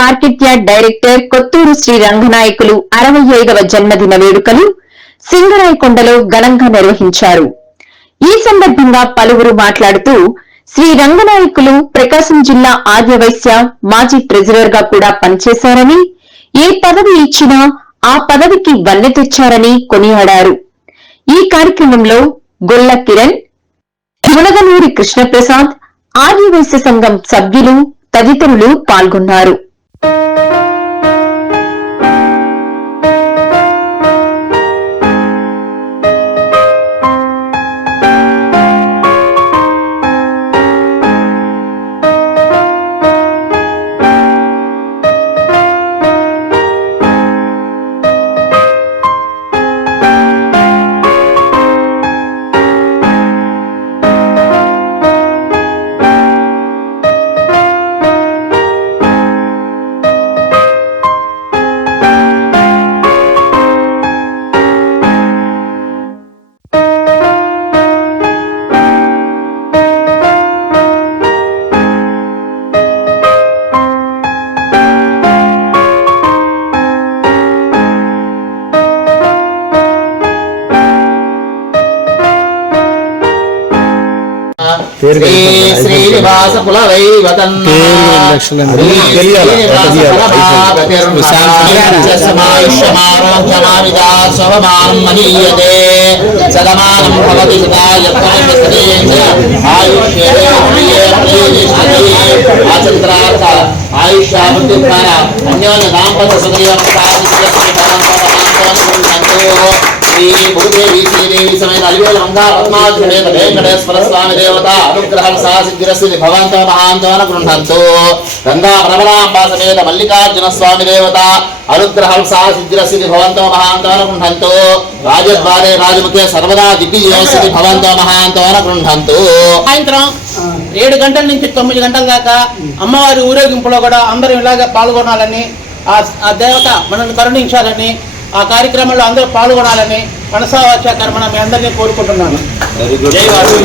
Market yard director Kotturu Sri Ranganayakulu 65వ జన్మదిన వేడుకలు సింగరాయకొండలో ఘనంగా నిర్వహించారు. ఈ సందర్భంగా పలువురు మాట్లాడుతూ శ్రీ రంగనాయకులు ప్రకాశం జిల్లా ఆర్యవైశ్య మాజీ ట్రెజరర్ గా కూడా పనిచేశారని, ఏ పదవి ఇచ్చినా ఆ పదవికి వన్నె తెచ్చారని కొనియాడారు. ఈ కార్యక్రమంలో గొల్ల కిరణ్, మునగనూరి కృష్ణప్రసాద్, ఆర్యవైశ్య సంఘం సభ్యులు తదితరులు పాల్గొన్నారు. శ్రీనివాస అన్యోన్య దాంపత్య సుఖ భూదేవి శ్రీదేవి సమేత అలివేల మంగా పద్మాసమేత వెంకటేశ్వర స్వామి దేవత అనుగ్రహం సాసిద్ధిరస్తి భవంతో మహాంతో గృహంతు గంగా ప్రబలాంబా సమేత మల్లికార్జున స్వామి దేవత అనుగ్రహం సాసిద్ధిరస్తి భవంతో మహాంతో గృహంతు రాజద్వారే రాజముఖే సర్వదా దిగ్విజయస్తి భవంతో మహాంతో గృహంతు. సాయంత్రం 7 గంటల నుంచి 9 గంటల దాకా అమ్మవారి ఊరేగింపులో కూడా అందరూ ఇలాగే పాల్గొనాలని, ఆ దేవత మనల్ని కరుణించాలని, ఆ కార్యక్రమంలో అందరూ పాల్గొనాలని మనసావాచ కర్మణ మీ అందరినీ కోరుకుంటున్నాను. జై వాసు.